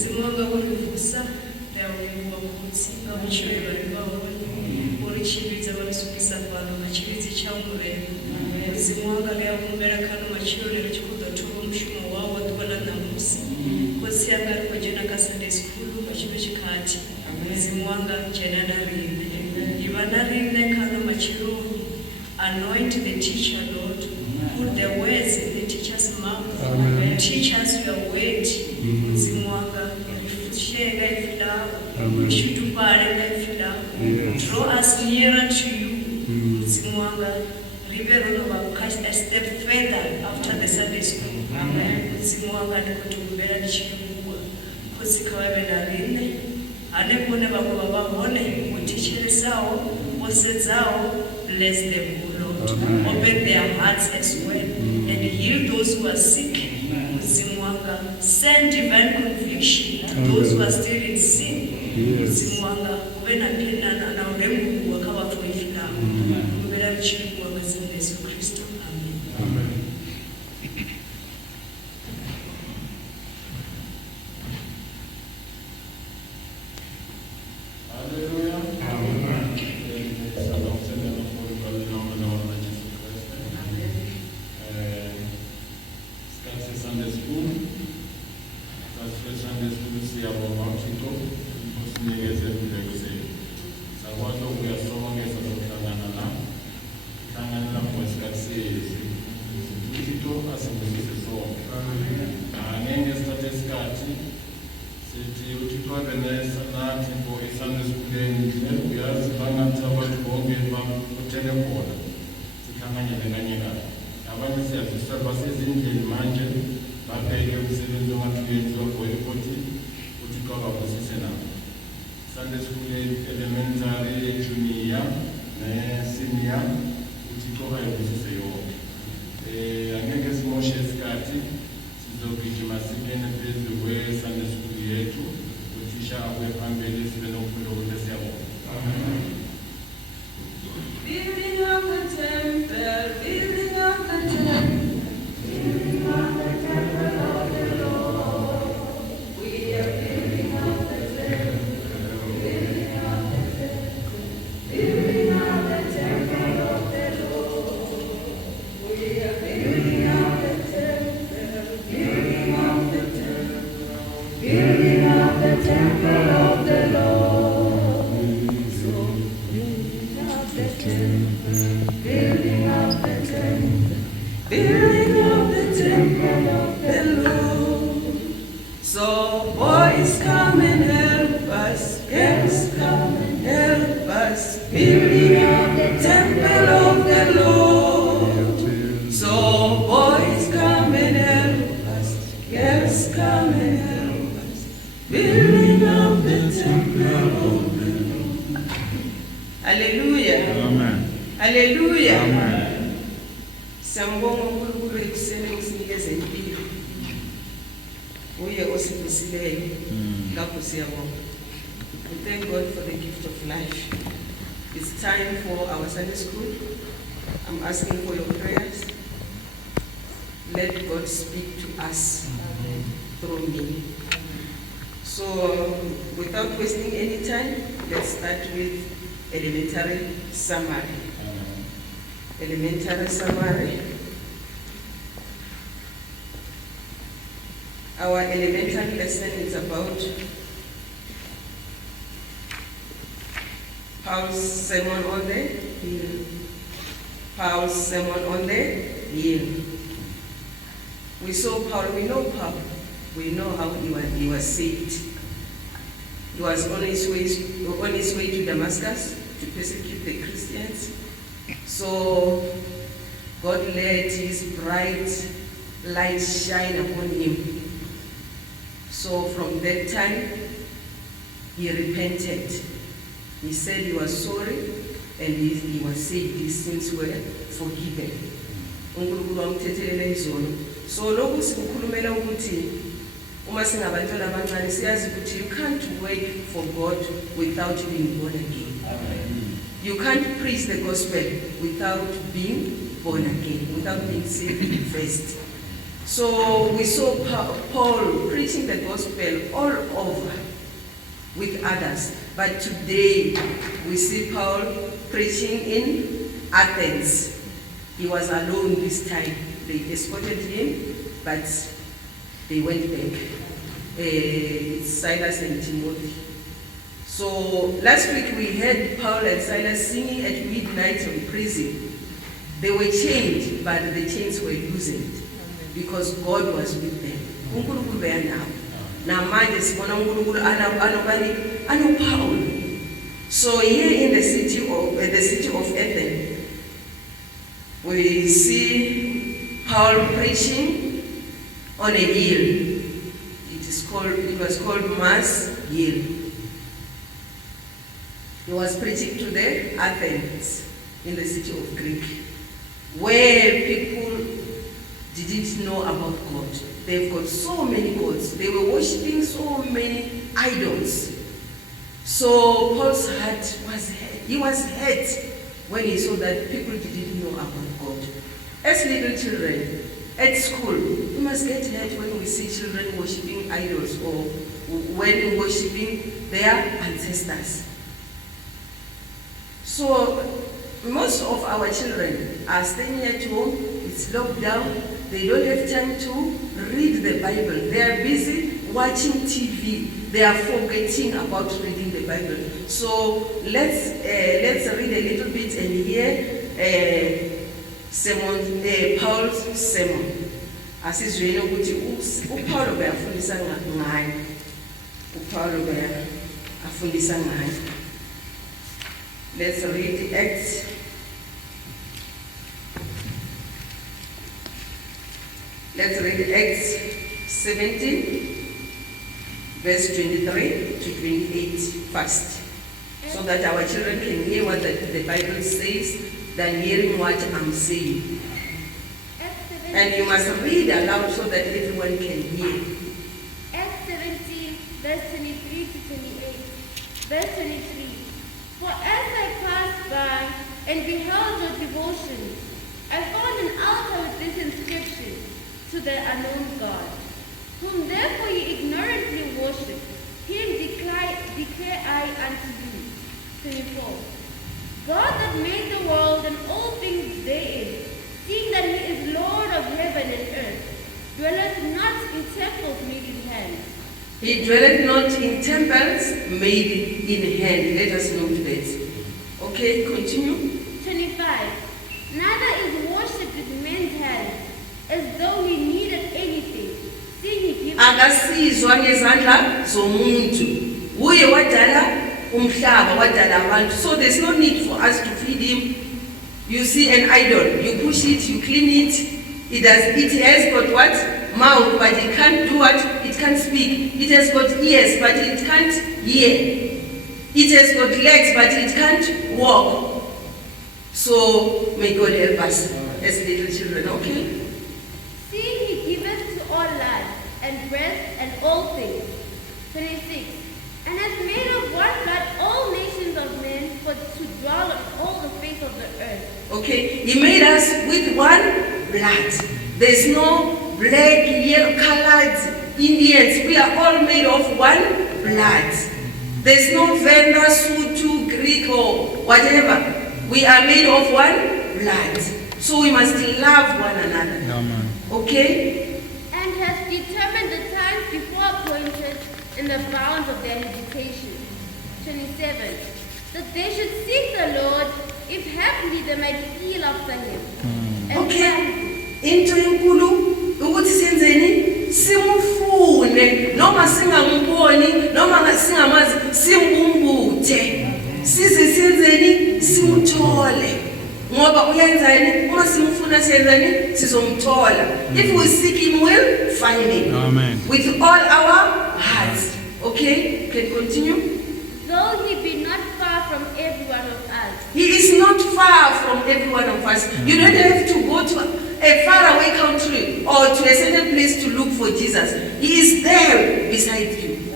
Zimwanga ulivusa yawe wakutsi abuchiwe baribawe urichibidza varisukisa vanhu machibidzi chamurema zimwanga lyakumbera kano machirore chikudatova mushumo wavo watuvana namusi kosi yanga ari kwajena kasunday school vachive chikati zimwanga jena narine iva narine kano machirori anoint the teacher, Lord. Put the words in the teacher's mouth. Teach us your word. Zimwanga ifushenga ifulawo ishutupale ifulawo. Draw us nearer to you. Zimwanga riverono vakukasta a step further after the Sunday school. Zimwanga ndikutumbera ndichirikuwa kusikavabe narine ane kune vakuva vavone kutichere sawo vose dzawo. Bless them, O Lord. Open their hearts as well and heal those who are sick. Zimwanga, send divine conviction to those who are still in sin. Zimwanga, when I pin and I remember what cover for you now. We will have children who are in Jesus Christ. Amen. Sunday school elementary, junior, senior, utikoha yobusise yonke. Angeke simoshe isikhathi sizogijima singene phezulu kwe-Sunday school yethu uthisha abuye phambili sibe nokuphila ukuthi siyabonga. Building of the temple, building of the temple, building of the temple of the Lord. We are building of the temple. So boys come and help us, girls come and help us, building up the temple of the Lord. So boys come and help us, girls come and help us, building up the temple of the Lord. Hallelujah. Amen. Hallelujah. Amen. Sambonga uNkulunkulu ekuseni usinikeze impilo. Uye osibusileyo ngakho siyabonga. We thank God for the gift of life. It's time for our Sunday school. I'm asking for your prayers. Let God speak to us through me. So without wasting any time, let's start with elementary summary. Elementary summary. Our elementary lesson is about Paul's sermon on the hill. Paul's sermon on the hill. We saw Paul, we know Paul. We know how he was saved. He was on his way to Damascus to persecute the Christians. So God let his bright light shine upon him. So from that time, he repented. He said he was sorry and he was saved. His sins were forgiven. So lokhu sikukhulumela ukuthi uma singabantwana abancane siyazi ukuthi you can't work for God without being born again. You can't preach the gospel without being born again, without being saved first. So we saw Paul preaching the gospel all over with others. But today we see Paul preaching in Athens. He was alone this time. They escorted him, but they went back. Silas and Timothy. So last week we heard Paul and Silas singing at midnight in prison. They were chained, but the chains were loosened because God was with them. uNkulunkulu beyanabo. Namanje sibona uNkulunkulu ano Paul. So here in the city of Athens, we see Paul preaching on a hill. It was called Mars Hill. He was preaching to the Athens in the city of Greek, where people didn't know about God. They've got so many gods. They were worshipping so many idols. So Paul's heart was hurt when he saw that people didn't know about God. As little children at school, we must get hurt when we see children worshipping idols or when worshipping their ancestors. So most of our children are staying at home. It's locked down. They don't have time to read the Bible. They are busy watching TV. They are forgetting about reading the Bible. So let's read a little bit and hear Paul's sermon. Asizwele ukuthi uPaul uyafundisa ngani. uPaul uyafundisa ngani. Let's read Acts. Let's read Acts 17, verse 23 to 28 first, so that our children can hear what the Bible says than hearing what I'm saying. And you must read aloud so that everyone can hear. Acts 17, verse 23 to 28. Verse 23. For as I passed by and beheld your devotion, I found an altar with this inscription: to the unknown God, whom therefore ye ignorantly worship, him declare I unto you. 24. God that made the world and all things therein, seeing that he is Lord of heaven and earth, dwelleth not in temples made in hands. He dwelleth not in temples made in hand. Let us note that. Okay, continue. 25. Neither is worshipped with men's hands, as though he needed anything, seeing he gives. Akasizwa ngezandla zomuntu. Uye wadala umhlaba, wadala abantu. So there's no need for us to feed him. You see an idol, you push it, you clean it. It has got what? Mouth, but it can't do what? It can't speak. It has got ears, but it can't hear. It has got legs, but it can't walk. So may God help us as little children, okay? Seeing he giveth to all life and breath and all things. 26. And hath made of one blood all nations of men for to dwell on all the face of the earth. Okay, he made us with one blood. There's no black, yellow colored Indians. We are all made of one blood. There's no Venda, Sutu, Greek or whatever. We are made of one blood. So we must love one another. Amen. Okay? And hath determined the times before appointed in the bounds of their habitation. 27. That they should seek the Lord, if haply they might heal after him. And Okay. Into inkulu ukuthi senzeni simufune noma singamboni noma singamazi simbumbuthe size senzeni simuthole ngoba uyenzani uma simufuna senzani sizomthola. If we seek him, we'll find him. Amen. With all our hearts. Okay, can continue. though he be not far from every one of us. He is not far from every one of us. You don't have to go to a faraway country or to a certain place to look for Jesus. He is there beside you.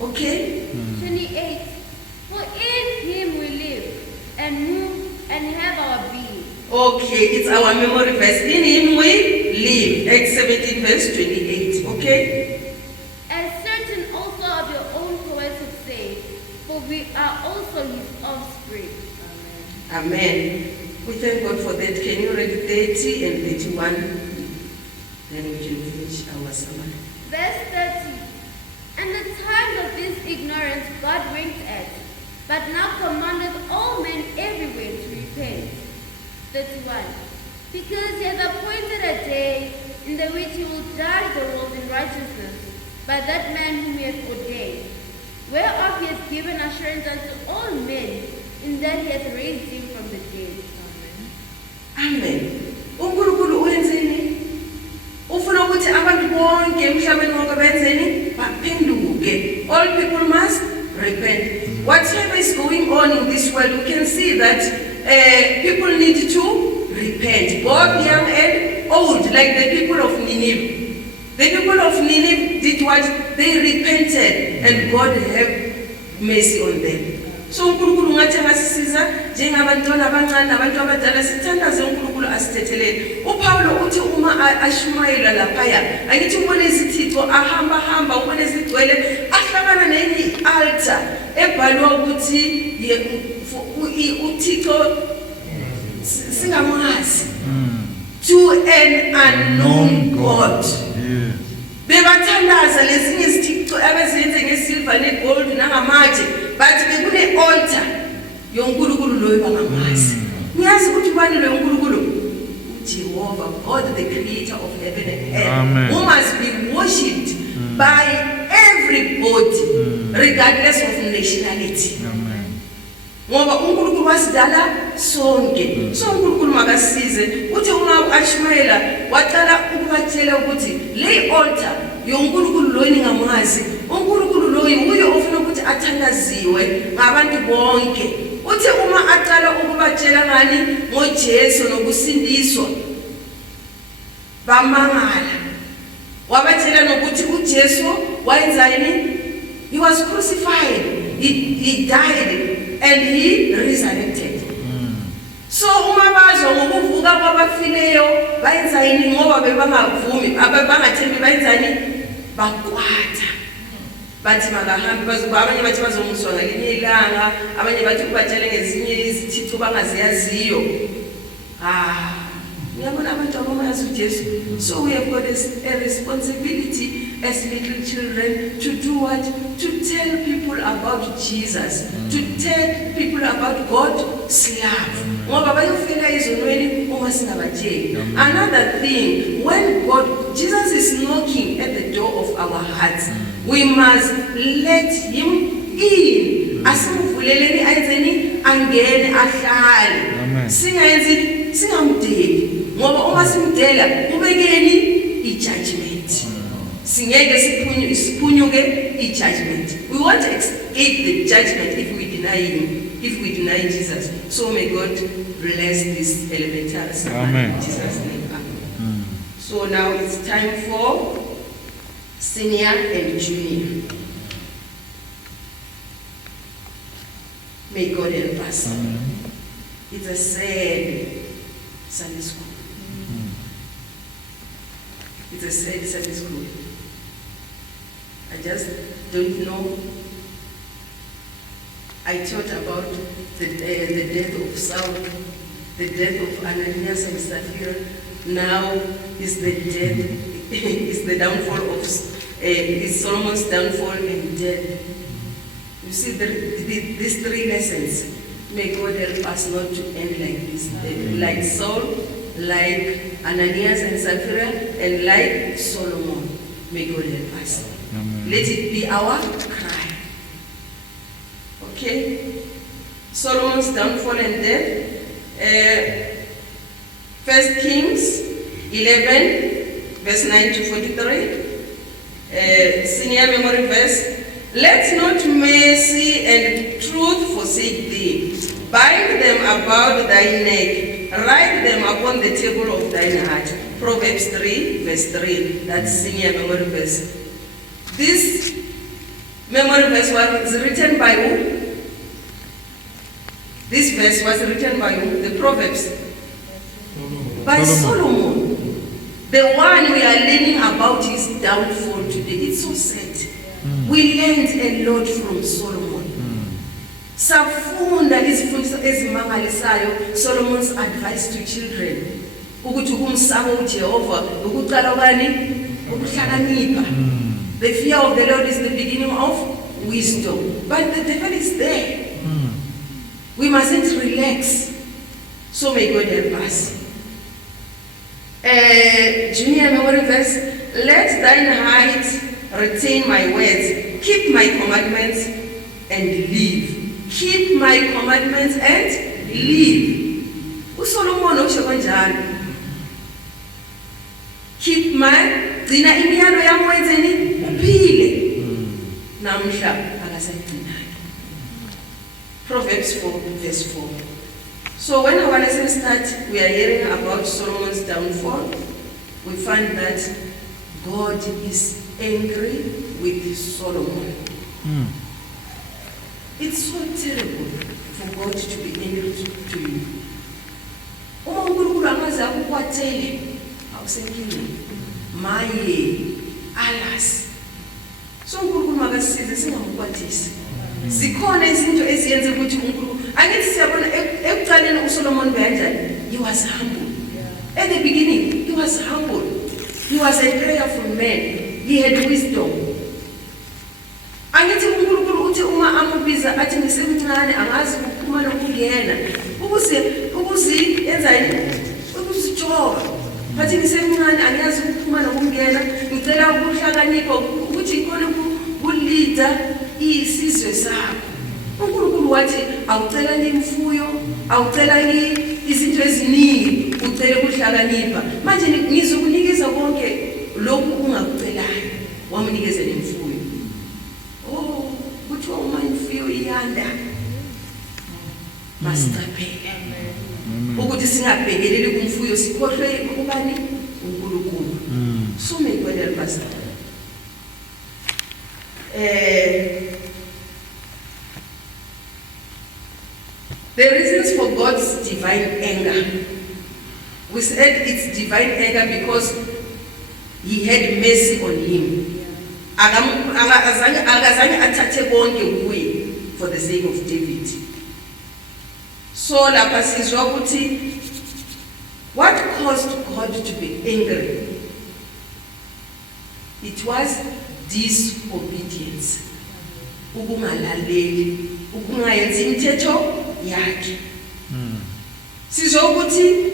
Okay? 28. For in him we live and move and have our being. Okay, it's our memory verse. In him we live. Acts 17 verse 28, okay? As certain also of your own poets have said, for we are also his offspring. Amen. We thank God for that. Can you read 30 and 31? Then we can finish our sermon. Verse 30. And the times of this ignorance God winked at, but now commandeth all men everywhere to repent. 31. Because he hath appointed a day in the which he will judge the world in righteousness by that man whom he hath ordained, whereof he hath given assurance unto all men, in that he hath raised him from the dead. Amen. uNkulunkulu wenzeni? Ufuna ukuthi abantu bonke emhlabeni wonke benzeni? Baphenduke. All people must repent. Whatever is going on in this world, we can see that people need to repent, both young and old, like the people of Nineveh. The people of Nineveh did what? They repented, and God have mercy on them. So uNkulunkulu ngathi angasisiza njengabantwana abancane nabantu abadala sithandaze uNkulunkulu asithethelele. uPaulo uthi uma ashumayela laphaya angithi ubone izithixo ahamba ubone zigcwele ahlangana nenye altar ebhalwa ukuthi uThixo singamazi, to an unknown God. Bebathandaza lezinye izithixo abezenze ngesilver negold nangamatshe, but bekune altar yoNkulunkulu loyo bangamazi. Niyazi ukuthi ubani lo uNkulunkulu? Jehovah, God, the creator of heaven and earth. Amen. Who must be worshipped by everybody, regardless of nationality. Amen. Ngoba uNkulunkulu wasidala sonke. So uNkulunkulu makasize uthi uma ashumayela waqala ukubatshela ukuthi le altar yoNkulunkulu loyo ningamazi. uNkulunkulu loyo uyo ofuna ukuthi athandaziwe ngabantu bonke. Uthi uma aqala ukubatshela ngani ngoJesu nokusindiswa bamangala. Wabatshela nokuthi uJesu wayenzani? He was crucified, he died, and he resurrected. So uma bazwa ngokuvuka kwabafileyo bayenzani ngoba bebangavumi abangathembi bayenzani? Bakwatha. Bathi makahambe bazokuba abanye bathi bazomuswa ngalinye ilanga, abanye bathi kubatshele ngezinye izithixo bangaziyaziyo. Uyabona abantu abamazi uJesu. So we have got a responsibility as little children to do what? To tell people about Jesus, to tell people about God's love. Ngoba bayofela izonweni uma singabatsheli. Another thing, when Jesus is knocking at the door of our hearts, we must let him in. Asimvuleleni ayenzeni angene ahlale. Singamdeli. Ngoba uma simdela ubekeni ijudgment. Singeke siphunyuke ijudgment. We won't escape the judgment if we deny him, if we deny Jesus. So may God bless this elementary sermon. Amen. In Jesus' name. Amen. So now it's time for senior and junior. May God help us. It's a sad Sunday school. It's a sad Sunday school. I just don't know. I thought about the death of Saul, the death of Ananias and Sapphira. Now is the death, is the downfall of, is Solomon's downfall and death. You see, these three lessons. May God help us not to end like this. Like Saul, like Ananias and Sapphira, and like Solomon. May God help us. Amen. Let it be our cry. Okay? Solomon's downfall and death. 1 Kings 11, verse 9 to 43. Senior memory verse. Let not mercy and truth forsake thee. Bind them about thy neck. Write them upon the table of thine heart. Proverbs 3, verse 3. That's senior memory verse. This memory verse was written by who? This verse was written by who? The Proverbs. By Solomon. The one we are learning about his downfall today. It's so sad. We learned a lot from Solomon. Safunda izifundiso ezimangalisayo, Solomon's advice to children. Ukuthi ukumsaba uJehova, ukuqala kwani? Ukuhlakanipha. The fear of the Lord is the beginning of wisdom. But the devil is there. We mustn't relax. So may God help us. Junior memory verse, let thine heart retain my words, keep my commandments and live. Keep my commandments and live. USolomon usho kanjalo. Keep my, gcina imiyalo yami wenzeni uphile. Namhla akasayigcinayo. Proverbs 4 verse 4. So when our lesson starts, we are hearing about Solomon's downfall. We find that God is angry with Solomon. It's so terrible for God to be angry to you. Uma uNkulunkulu angaze akukwatele, awusenkingeni. Maye, alas. So uNkulunkulu makasize singamkwathisi. Sikhona izinto eziyenza ukuthi uNkulunkulu angithi siyabona ekuqaleni uSolomon kanjani. He was humble. At the beginning, he was humble. He was a prayerful man. He had wisdom. Angithi uNkulunkulu uthi uma amubiza athi ngisemncane angazi ukuphuma nokungena. Ukuzi yenzani? Ukuzijoba. Athi ngisemncane angazi ukuphuma nokungena. Ngicela ukuhlakanipha ukuthi ikhona ukulida isizwe sakho. uNkulunkulu wathi awucela imfuyo, awucela izinto eziningi, ucela ukuhlakanipha. Manje ngizokunikeza konke lokhu ungakucelayo, wamnikeza nemfuyo. Oh, kuthiwa uma imfuyo iyanda masiqaphele ukuthi singabhekeleli kumfuyo, sikhohlwe ubani uNkulunkulu. So may God help us. The reasons for God's divine anger. We said it's divine anger because he had mercy on him. Akazange athathe konke kuye for the sake of David. So lapha sizwa ukuthi what caused God to be angry? It was disobedience. Ukungalaleli, ukungayenzi imithetho yakhe. Sizwa ukuthi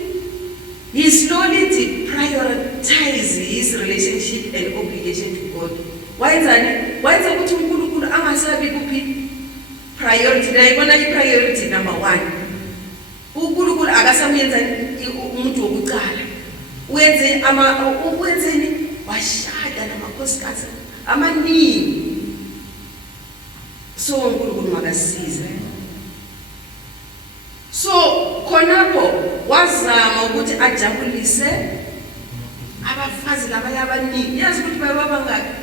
he slowly deprioritized his relationship and obligation to God. Wayenzani? Wayenza ukuthi uNkulunkulu angasabi kuphi priority. Nayibona i-priority number 1. uNkulunkulu akasamuyenza umuntu wokuqala. Wenzeni washada namakhosikazi amaningi. So uNkulunkulu makasize. So khonapho wazama ukuthi ajabulise abafazi laba abaningi. Yazi ukuthi baba ngakho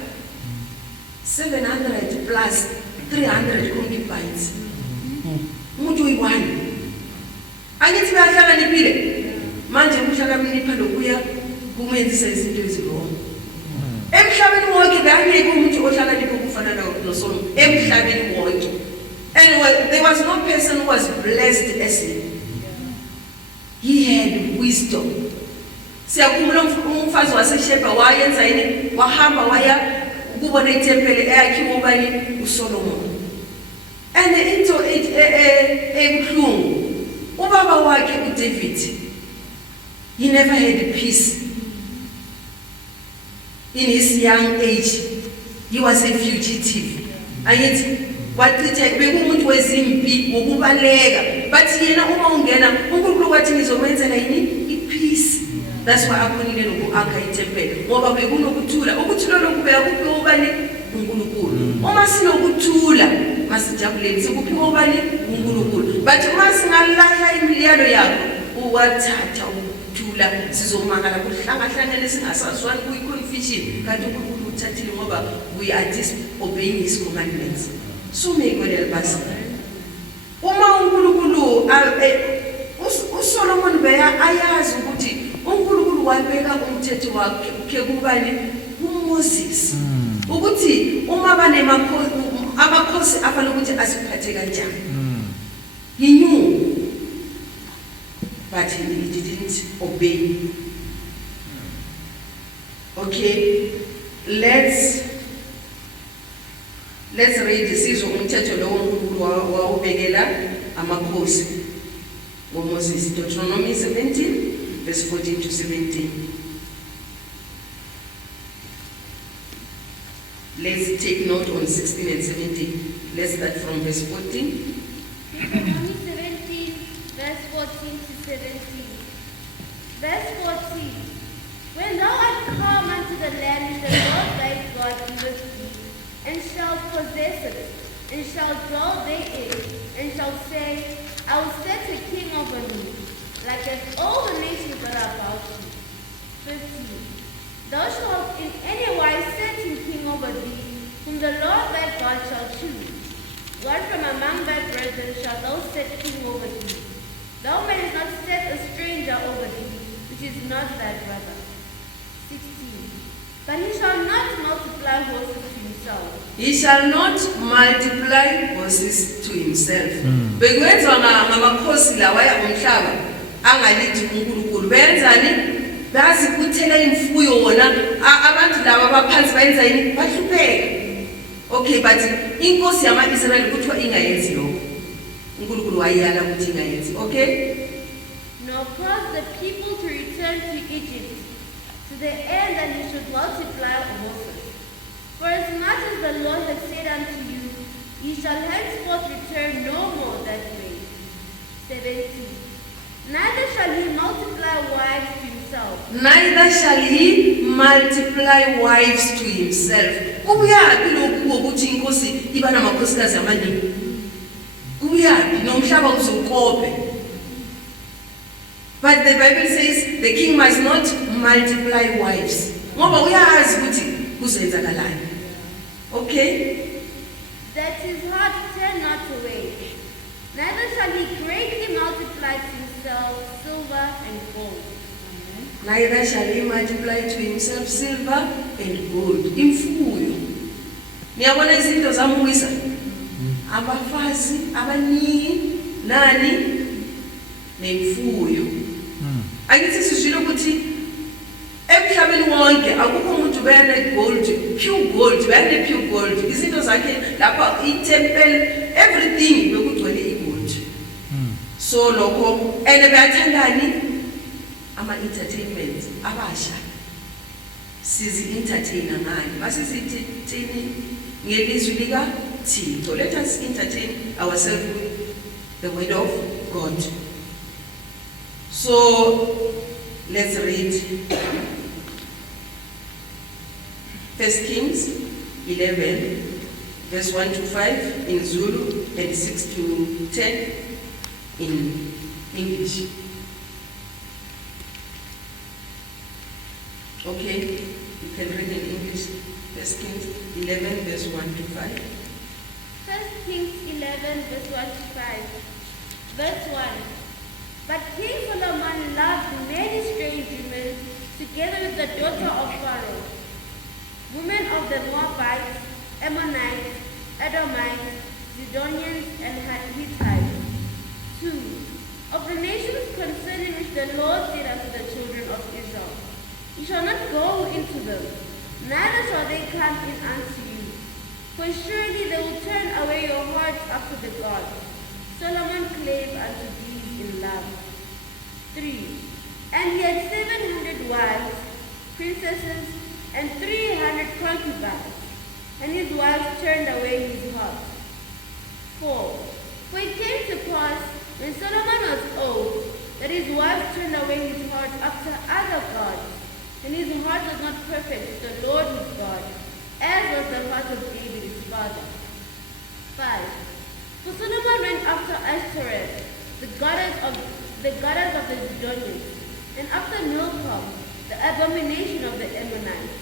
700 plus 300 concubines. Umuntu uyi-1. Angithi bayahlakanipile. Manje ukuhlakanipha lokuya kumenzisa izinto ezilongo. Emhlabeni wonke ngangeke umuntu ohlakanipha ukufana noSolomon. Emhlabeni wonke. Anyway, there was no person who was blessed as him. He had wisdom. Siyakhumbula umfazi waseSheba wayenza yini? Wahamba waya ukubona itempele eyakhiwa ubani uSolomon. And into ebuhlungu. Ubaba wakhe uDavid, he never had peace. In his young age, he was a fugitive. Ayithi wachitha bekumuntu wezimpi wokubaleka. But yena uma ungena uNkulunkulu wathi ngizomenzela yini? Ipeace. That's why akhonile nokuakha itempele. Ngoba bekunokuthula. Ukuthula lokubeka kuphi ubani uNkulunkulu. Uma sinokuthula masijabuleni sikuphi ubani uNkulunkulu. But uma singalahla imiliyalo yakho uwathatha ukuthula sizomangala kuhlangahlangene singasazwani kuyiconfusion kanti uNkulunkulu uthathile ngoba we are disobeying his commandments. So may God help us. Uma uNkulunkulu uSolomon beya ayazi ukuthi uNkulunkulu wabeka umthetho wakhe kubani uMoses ukuthi uma amakhosi afanele ukuthi asiphathe kanjani. He knew, but he didn't obey. Okay, let's read isizwe umthetho lo uNkulunkulu wawubekela amakhosi ngoMoses. Deuteronomy 17 verse 14 to 17. Let's take note on 16 and 17. Let's start from verse 14. Deuteronomy 17, verse 14 to 17. Verse 14. When thou art come unto the land which the Lord thy God giveth thee, and shalt possess it, and shalt dwell therein, and shalt say, I will set a king over me, like as all the nations that are about you. 15. Thou shalt in any wise set him king over thee, whom the Lord thy God shall choose. One from among thy brethren shalt thou set king over thee. Thou mayest not set a stranger over thee, which is not thy brother. 16. But he shall not multiply horses to himself. He shall not multiply horses to himself. Bekwenziwa ngamakhosi lawa omhlaba angalithi uNkulunkulu. Benzani? Bazi kuthela imfuyo wona abantu laba baphansi bayenza yini? Bahlupheka. Okay, but inkosi yama-Israyeli kuthiwa ingayenzi lokho. uNkulunkulu wayala ukuthi ingayenzi. Okay? Nor cause the people to return to Egypt, to the end that he should multiply horses. For as much as the Lord has said unto you, ye shall henceforth return no more that way. 17. Neither shall he multiply wives to himself. Neither shall he multiply wives to himself. Kubuyaphi lokhu ukuthi inkosi iba namakhosikazi amaningi? Kubuyaphi nomhlaba uzokope? But the Bible says the king must not multiply wives. Ngoba uyazi ukuthi kuzoyenzakalani. Okay? That his heart turn not away. Neither shall he greatly multiply to himself silver and gold. Neither shall he multiply to himself silver and gold. Imfuyo. Niyabona izinto zamuwisa? Abafazi, abaningi, nani? Nemfuyo. Angithi sizwile ukuthi emhlabeni wonke akukho umuntu bene gold, pure gold, bene pure gold. Izinto zakhe lapha itemple, everything bekugcwele igold. So lokho ene bayathandani ama-entertainment abasha sizi-entertaina ngani masisithi thini ngelizwi likaThixo. Let us entertain ourselves with the word of God. So let's read 1 Kings 11 verse 1 to 5 in Zulu and 6 to 10 in English. Okay, you can read in English. 1 Kings 11 verse 1 to 5. 1 Kings 11 verse 1 to 5. Verse 1. But King Solomon loved many strange women, together with the daughter of Pharaoh, women of the Moabites, Ammonites, Edomites, Zidonians, and Hittites. 2. Of the nations concerning which the Lord said unto the children of Israel, you shall not go into them, neither shall they come in unto you, for surely they will turn away your hearts after the gods. Solomon clave unto these in love. 3. And he had 700 wives, princesses, and 300 concubines, and his wives turned away his heart. 4. For it came to pass, when Solomon was old, that his wives turned away his heart after other gods, and his heart was not perfect with the Lord his God, as was the heart of David his father. 5. For Solomon went after Ashtoreth, the goddess of the Zidonians, and after Milcom, the abomination of the Ammonites.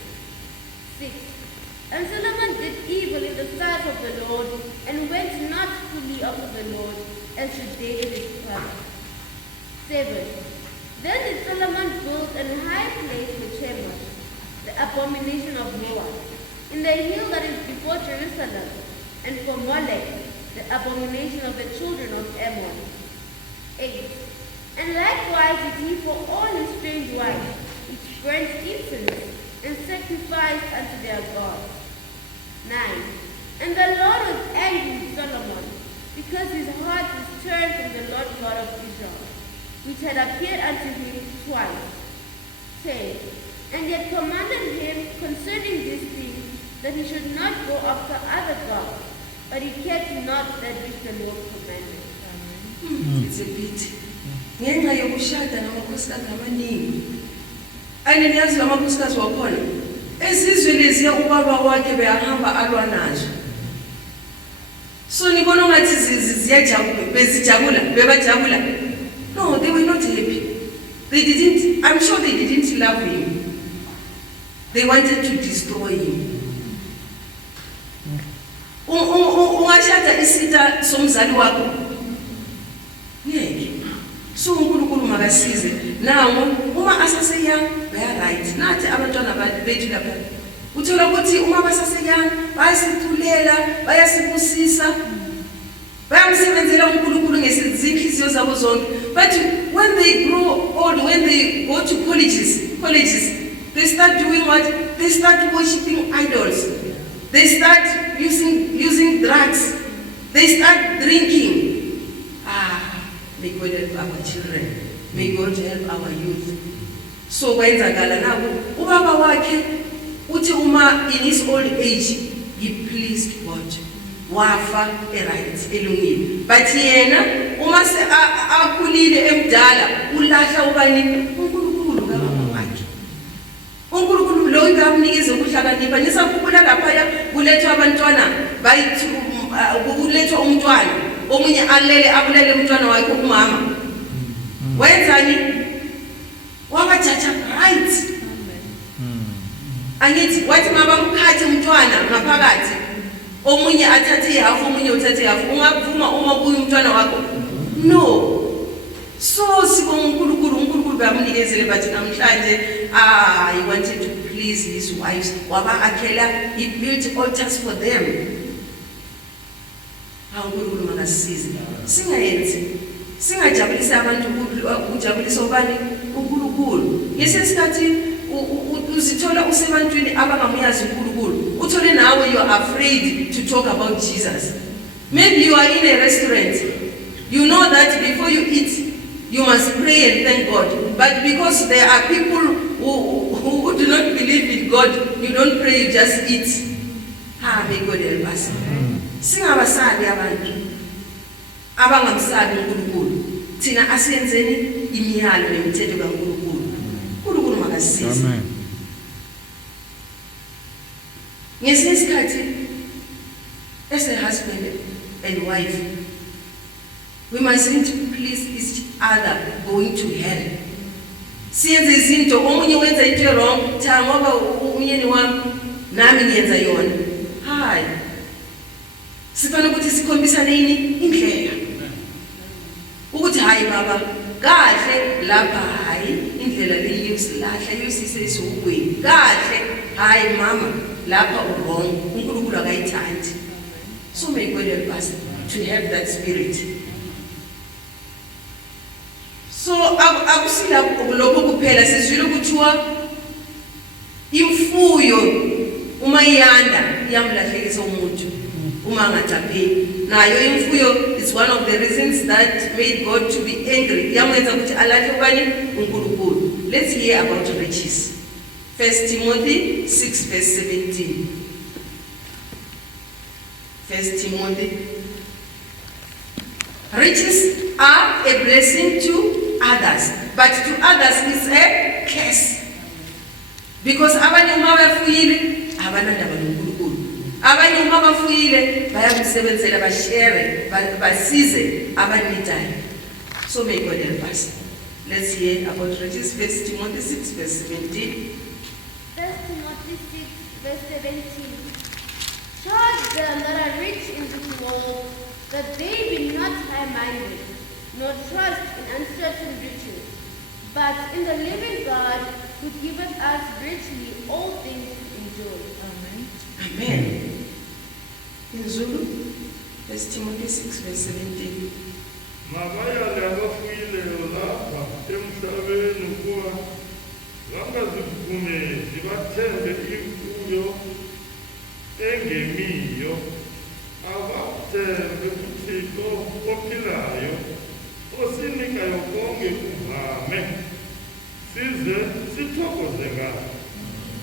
6. And Solomon did evil in the sight of the Lord, and went not fully after the Lord, as did David his father. 7. Then did Solomon build an high place for Chemosh, the abomination of Moab, in the hill that is before Jerusalem, and for Molech, the abomination of the children of Ammon. 8. And likewise did he for all his strange wives, which burnt incense and sacrificed unto their gods. 9. And the Lord was angry with Solomon, because his heart was turned from the Lord God of Israel, which had appeared unto him twice. 10. And yet commanded him concerning this thing, that he should not go after other gods, but he kept not that which the Lord commanded. It's a bit. Ngenxa yokushada namakhosikazi amaningi. Ayiniyazi amakhosikazi wakhona. Ezizweni leziya ubaba wakhe behamba alwa nazo. So nibona ngathi ziyajabula, bezijabula, bebajabula. No, they were not happy. I'm sure they didn't love him. They wanted to destroy him. Ungashada isita somzali wakho. Ngeke. So uNkulunkulu makasize. Nawo uma asase young, they are right. Nathi abantwana bethu lapha. Uthola ukuthi uma basase young, bayasithulela, bayasibusisa. Bayamsebenzela uNkulunkulu ngezinhliziyo zabo zonke. But when they grow old, when they go to colleges, they start doing what? They start worshiping idols. They start using drugs. They start drinking. May God help our children. May God help our youth. So kwenzakala nabo ubaba wakhe uthi uma in his old age he pleased God. Wafa right elungile. But yena uma se akhulile emdala ulahla ubani uNkulunkulu kababa wakhe. uNkulunkulu lo uyamnikeza ukuhlakanipha nisakhula lapha kulethwa abantwana bayithu kulethwa umntwana omunye alele abulele umntwana wakhe umama wenzani wabajaja right angithi wathi mabamkhathi umntwana ngaphakathi omunye athathe ihafu omunye uthathe ihafu ungavuma uma kuyi umntwana wakho no so sibonga uNkulunkulu bamnikezele bathi namhlanje he wanted to please his wives waba akhela he built altars for them. uNkulunkulu makasize singayenzi singajabulisa abantu ukujabulisa ubani uNkulunkulu ngesikhathi uzithola usebantwini abangamuyazi uNkulunkulu uthole nawe you are afraid to talk about Jesus. Maybe you are in a restaurant, you know that before you eat you must pray and thank God, but because there are people who do not believe in God, you don't pray, you just eat. May God help us. Singabasabi abantu abangamsabi uNkulunkulu thina asiyenzeni imiyalo nemithetho kaNkulunkulu. uNkulunkulu makasize. Amen. Ngesikhathi as a husband and wife we mustn't please each other going to hell. Siyenze izinto omunye wenza into wrong cha ngoba umyeni wami nami ngiyenza yona. Hayi sifana ukuthi sikhombisa nini indlela ukuthi hayi baba kahle lapha hayi indlela leyi usilahla yosise isogweni kahle hayi mama lapha wrong uNkulunkulu akayithandi. So may God help us to have that spirit. So akusila lokho kuphela sizwile ukuthiwa imfuyo uma iyanda iyamlahlekisa umuntu uma ngajapheli nayo imfuyo is one of the reasons that made God to be angry yamenza ukuthi alahle ubani uNkulunkulu. Let's hear about riches. 1 Timothy 6 verse 17. 1 Timothy. Riches are a blessing to others, but to others it's a curse. Because abanye uma bafuyile abanandaba noNkulunkulu, abanye uma bafuyile bayamsebenzela bashare basize abanidayo. So may God help us. Let's hear about riches. 1 Timothy 6 verse 17. 1 Timothy 6 verse 17. Charge them that are rich in this world, that they be not high-minded, nor trust in uncertain riches, but in the living God who giveth us richly all things to enjoy. Amen. Amen. In Zulu, 1 Timothy 6, verse 17. Mabaya abafuyile lapha emhlabeni kuba bangazivume zibathembe imfuyo engemiyo, abathembe uThixo ophilayo osinikayo konke kuvame size sithokoze ngakho.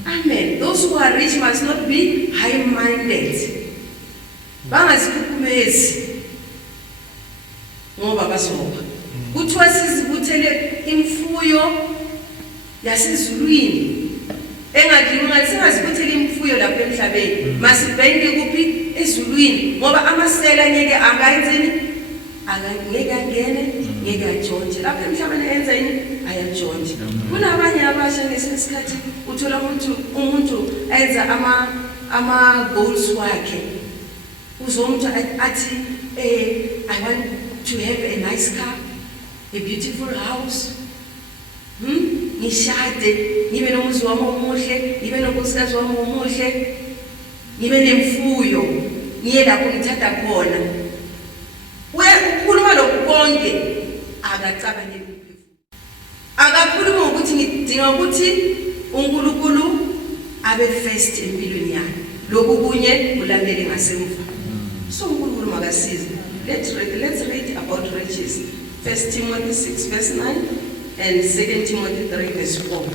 Amen. Those who are rich must not be high-minded. Bangazikhukhumezi ngoba bazoba. Kuthiwa sizibuthele imfuyo yasezulwini. Engadliwa singazibuthele imfuyo lapha emhlabeni. Masibheke kuphi ezulwini ngoba amasela ngeke angayenzeni? Angeke angene, ngeke ajonje. Lapha emhlabeni enza yini? Ayajonje. Kunabanye abasha ngesikhathi uthola umuntu enza ama goals wakhe. Uzomuntu athi I want to have a nice car, a beautiful house. Ngishade, ngibe nomuzi wami omuhle, ngibe nonkosikazi wami omuhle, ngibe nemfuyo, ngiye lapho ngithatha khona. Ukhuluma lokhu konke akacabangeli kuphela. Akakhuluma ukuthi ngidinga ukuthi uNkulunkulu abe first empilweni yakhe. Lokhu kunye kulandele ngasemva. So uNkulunkulu makasize. Let's read about riches. 1 Timothy 6 verse 9 and 2 Timothy 3 verse 4. 1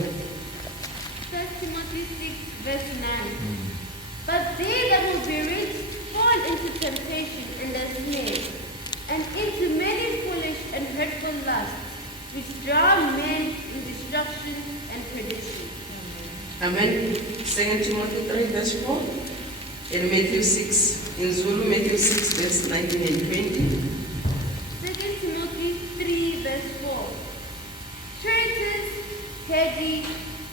Timothy 6 verse 9. But they that will be rich fall into temptation and a snare, and into many foolish and hurtful lusts, which drown men in destruction and perdition. Amen. 2 Timothy 3 verse 4 and Matthew 6 in Zulu, Matthew 6 verse 19 and 20. 2 Timothy 3 verse 4. Traitors, heady,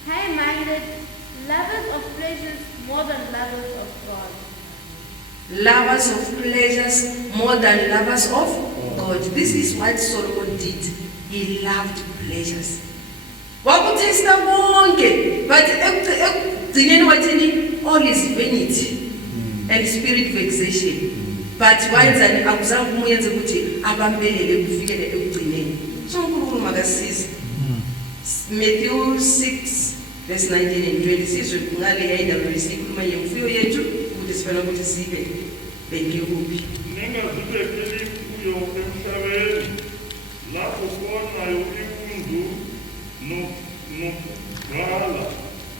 high-minded, lovers of pleasures more than lovers of God. Lovers of pleasures more than lovers of God. This is what Solomon did. He loved pleasures. Wakutesta wonke, but ekugcineni wathini all is vanity and spirit vexation. But wayenzani akuzange kumuyenze ukuthi abambelele kufikele ekugcineni. So uNkulunkulu makasize. Matthew 6 verse 19 and 20 sizwe ngale yayindabulisa ikhuluma yemfuyo yethu ukuthi sifana ukuthi sibe beke kuphi. Ningazibekeli imfuyo emhlabeni lapho kunayo impundu nokugcwala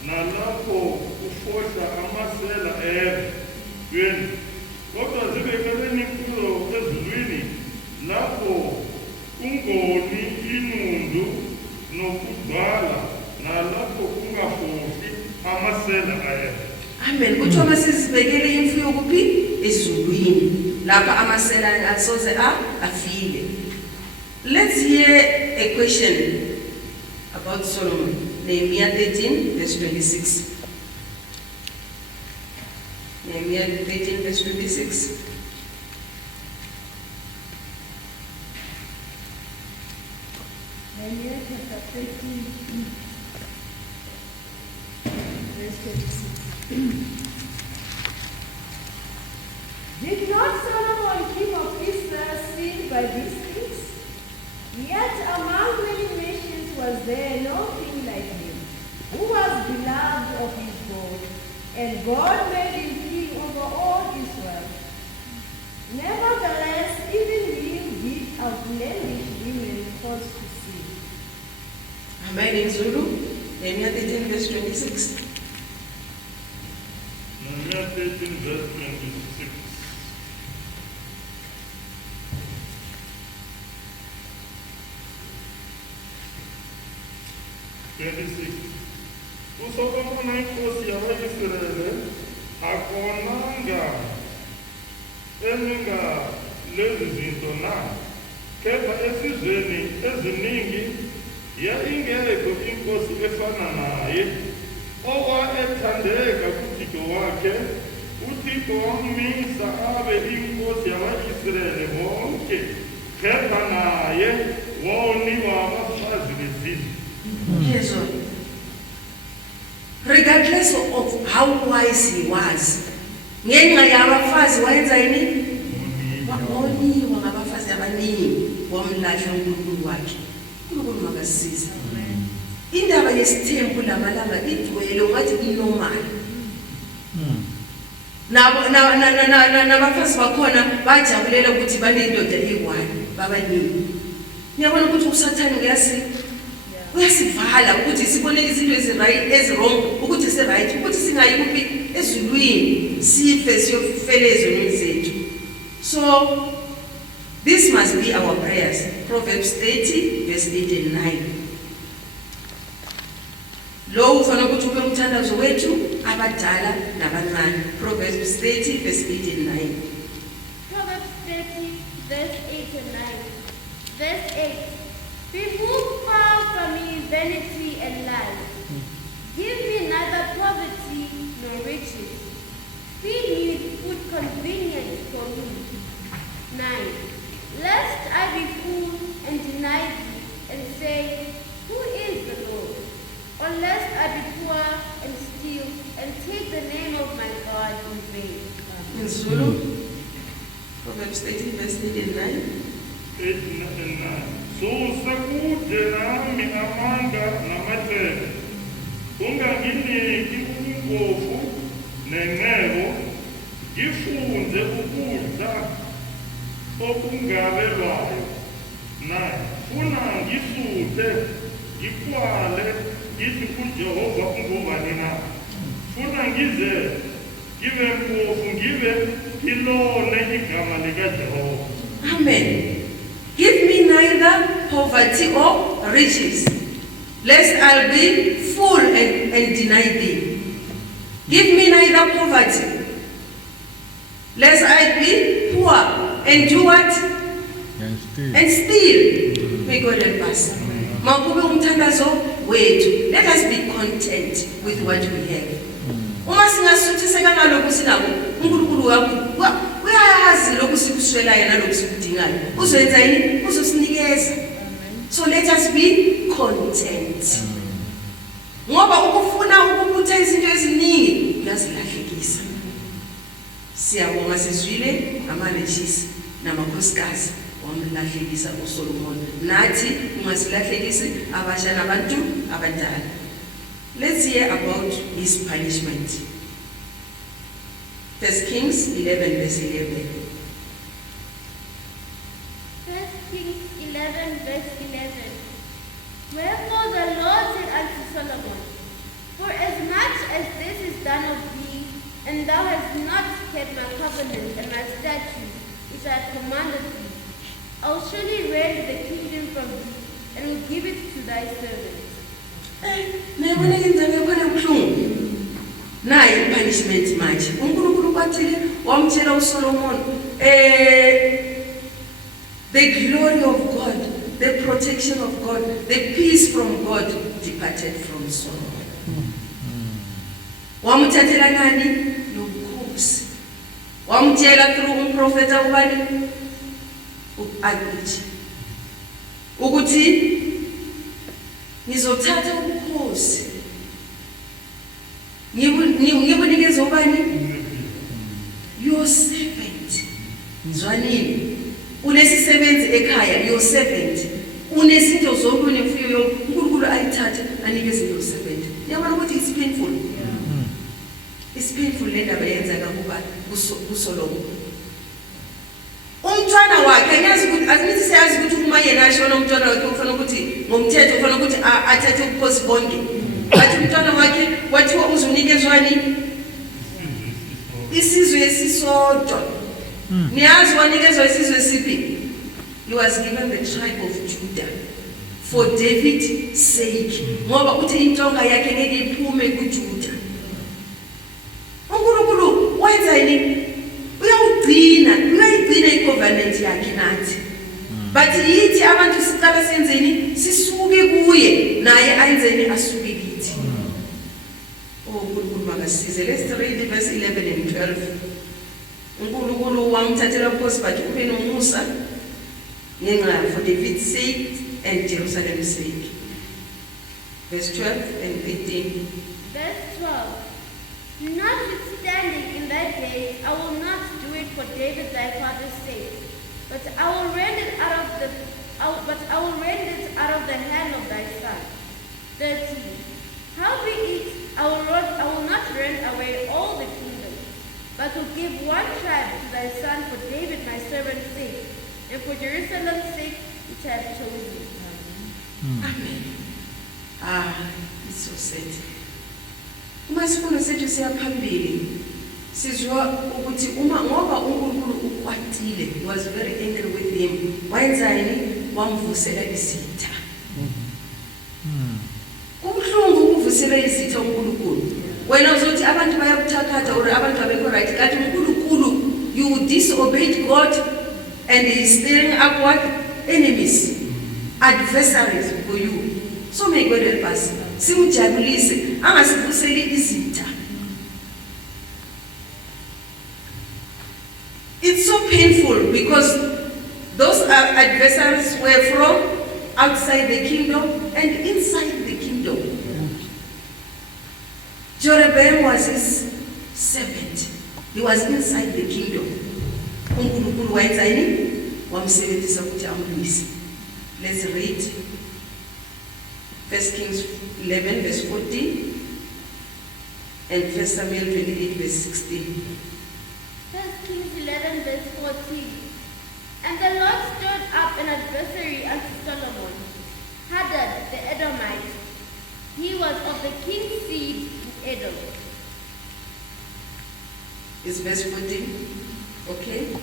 nalapho kufohla amasela eveni, kodwa zibekeleni imfuyo ezulwini lapho kungoni inundu nokugcwala nalapho kungafohli amasela eveni. Amen. Kuthiwa masizibekele imfuyo kuphi? Ezulwini. Lapha amasela asoze afile. Let's hear a question about Solomon. Nehemiah 13 verse 26. Nehemiah 13 verse 26. Nehemiah chapter 13 verse 26. Did not Solomon king of Israel sin by these things? Yet among many nations was there no king like him, who was beloved of his God, and God made him king over all Israel. Nevertheless, even him did outlandish women cause to sin. Amen. In Zulu, Nehemiah 13 verse 26. Nehemiah 13 verse 26. Usolomon inkosi yama-Israyeli akonanga eminga lezi zinto na, kepha esizweni eziningi yayingekho inkosi efana naye, owayethandeka kuThixo wakhe. uThixo wamisa abe inkosi yama-Israyeli bonke, kepha naye wawunikwa abafazi bezizwe. Yezwa. Regardless of how wise he was, ngenxa yabafazi wayenza yini? Waboniwa ngabafazi abaningi wamlahla uNkulunkulu wakhe. uNkulunkulu makasize. Indaba yesithembu lamalanga igcwele ungathi inormal. Nabafazi bakhona bajabulela ukuthi banendoda eyi-1 babaningi. Ngiyabona ukuthi usathane uyasivala ukuthi sibone izinto ezi-right ezi-wrong ukuthi si-right ukuthi singayi kuphi ezulwini sife siyofela ezonweni zethu. So this must be our prayers. Proverbs 30 verse 8 and 9. Lo ufana ukuthi ube umthandazo wethu abadala nabancane. Proverbs 30 verse 8 and 9. Proverbs 30 verse 8 and 9. Verse 8. Remove far from me vanity and lies. Give me neither poverty nor riches. Feed me with food convenient for me. 9. Lest I be full and deny thee, and say, who is the Lord? Or lest I be poor and steal, and take the name of my God in vain. In Zulu, Proverbs 30 verse 8 and 9. 8 and 9. Susa kude nami amanga namathele. Unganginiki ubumpofu nenqebo. Ngifunze ukudla okungabelwayo. 9. Funa ngisuthe, ngikwale, ngithi kuJehova ungubani na. Funa ngize, ngibe mpofu, ngibe ngilone igama likaJehova. Amen. Give me neither poverty or riches, lest I'll be full and deny thee. Give me neither poverty, lest I be poor and do what? And steal. May God help us. Makube umthandazo wethu. Let us be content with what we have. Uma singasuthiseka ngalokho sinako, uNkulunkulu wakho uyazi lokhu sikuswelayo nalokhu sikudingayo. Uzoyenza yini? Uzosinikeza. So let us be content. Ngoba ukufuna ukubutha izinto eziningi uyazilahlekisa. Siyabonga sezwile amalechisi namakhosikazi wamlahlekisa uSolomon. Nathi ungasilahlekisi abasha nabantu abadala. Let's hear about his punishment. 1 Kings 11 verse 11. 1 Kings 11 verse 11. Wherefore the Lord said unto Solomon, for as much as this is done of thee, and thou hast not kept my covenant and my statutes, which I have commanded thee, I will surely rend the kingdom from thee, and will give it to thy servant. Nayibona indaba yakhona ubuhlungu. Nayi punishment manje. uNkulunkulu kwathile wamtshela uSolomon the glory of God, the protection of God, the peace from God departed from Solomon. Wamthathela nani? Nobukhosi. Wamtshela through umprofeta ubani? U-Abijah. Ukuthi ngizothatha ubukhosi ngibunikeze ubani? Your servant. Ngizwanini? Unesisebenzi ekhaya, your servant. Unezinto zonke unemfuyo yonke, uNkulunkulu ayithathe anikeze your servant. Yabona ukuthi it's painful. It's painful le ndaba yenzeka kuba kuSolomon. Umntwana wakhe anyazi ukuthi azithi siyazi ukuthi uma yena ashona umntwana wakhe ufana ukuthi ngomthetho ufana ukuthi athathe ubukhosi bonke. Bathi umntwana wakhe wathiwa uzunikezwani? Isizwe esisodwa. Niyazi wanikezwa isizwe siphi? He was given the tribe of Judah for David's sake. Ngoba uthi intonga yakhe ngeke iphume kuJudah. uNkulunkulu wenza yini? Uyayigcina icovenant yakhe nathi. But yithi abantu sicela senzeni? Sisuke kuye naye ayenzeni asuke kithi. uNkulunkulu makasize. Let's read verse 11 and 12. uNkulunkulu wamthathela ubukhosi bakhe ube nomusa ngenxa for David's sake and Jerusalem's sake. Verse 12 and 18. Verse 12. Notwithstanding in that day, I will not do it for David thy father's sake, but I will rend it out of the hand of thy son. 13. Howbeit, I will not rend away all the kingdom, but will give one tribe to thy son for David my servant's sake, and for Jerusalem's sake which I have chosen. Amen. It's so sad. Uma sifuna sethu siyaphambili sizwa ukuthi ngoba uNkulunkulu ukwatile, he was very angry with him. Wayenzani? Wamvusela isitha. Kubuhlungu ukuvusela isitha uNkulunkulu. Wena uzothi abantu bayakuthakatha or abantu abekho right, kanti uNkulunkulu, you disobeyed God and he is stirring up what? Enemies, adversaries for you. So may God help us. Simujabulise, angasivuseli izitha. It's so painful because those adversaries were from outside the kingdom and inside the kingdom. Jeroboam was his servant. He was inside the kingdom. uNkulunkulu wayenzani? Wamsebenzisa ukuthi amlwise. Let's read 1 Kings 11 verse 14 and 1 Samuel 28 verse 16. 1 Kings 11 verse 14. And the Lord stirred up an adversary unto Solomon, Hadad the Edomite. He was of the king's seed in Edom. Is verse 14 okay?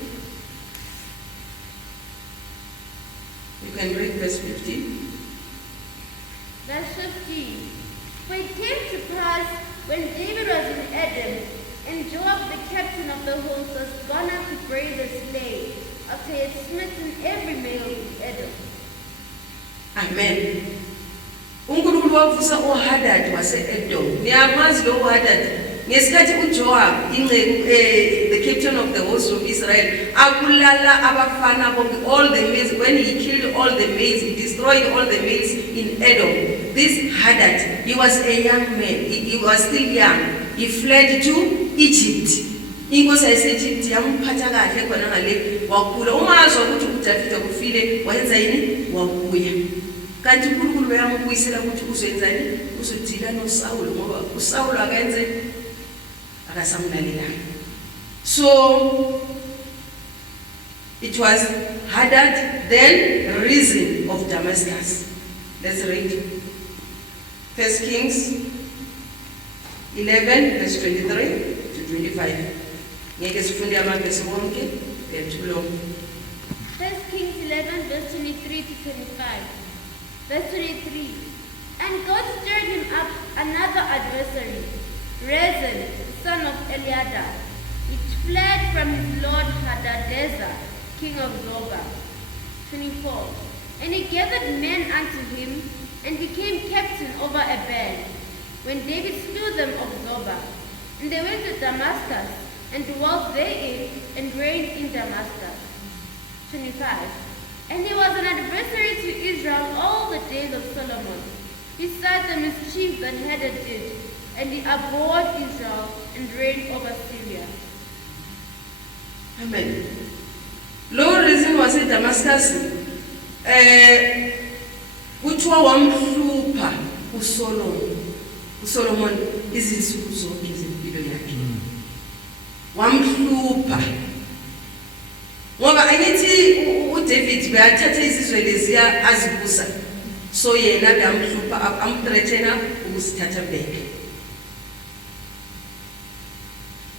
You can read verse 15. Verse 15. For it came to pass, when David was in Edom, and Joab the captain of the host was gone up to bury the slain, after he had smitten every male in Edom. Amen. uNkulunkulu wavusa uHadad wase-Edom. Niyamazi lo uHadad. Ngesikhathi uJoab the captain of the host of Israel abulala abafana bonke, all the males. When he killed all the males, he destroyed all the males in Edom. This Hadad, he was a young man. He was still young. He fled to Egypt. Inkosi yase-Egypt yamphatha kahle khona ngale wakhula. Ungazwa ukuthi uDavida kufile wayenza yini? Wabuya. Kanti uNkulunkulu bayambuyisela ukuthi uzenzani? Uzodila noSawule ngoba uSawule akayenze akasamlalelayo. So it was Hadad, then Rezin of Damascus. Let's read 1 Kings 11 verse 23 to 25. Ngeke sifunde amavesi wonke, too long. 1 Kings 11 verse 23 to 25. Verse 23. And God stirred him up another adversary, Rezin, the son of Eliada, which fled from his lord Hadadezer, king of Zobah. 24. And he gathered men unto him, and became captain over a band, when David slew them of Zobah. And they went to Damascus, and dwelt therein, and reigned in Damascus. 25. And he was an adversary to Israel all the days of Solomon, beside the mischief that Hadad did, and he abhorred Israel, and reigned over Syria. Amen. Lo Rezin was in Damascus. Kuthiwa wamhlupha uSolomon. uSolomon izinsuku zonke zempilo yakhe. Wamhlupha. Ngoba angithi uDavid bayathatha izizwe leziya azibusa. So yena beyamhlupha amthreatena ukusithatha back.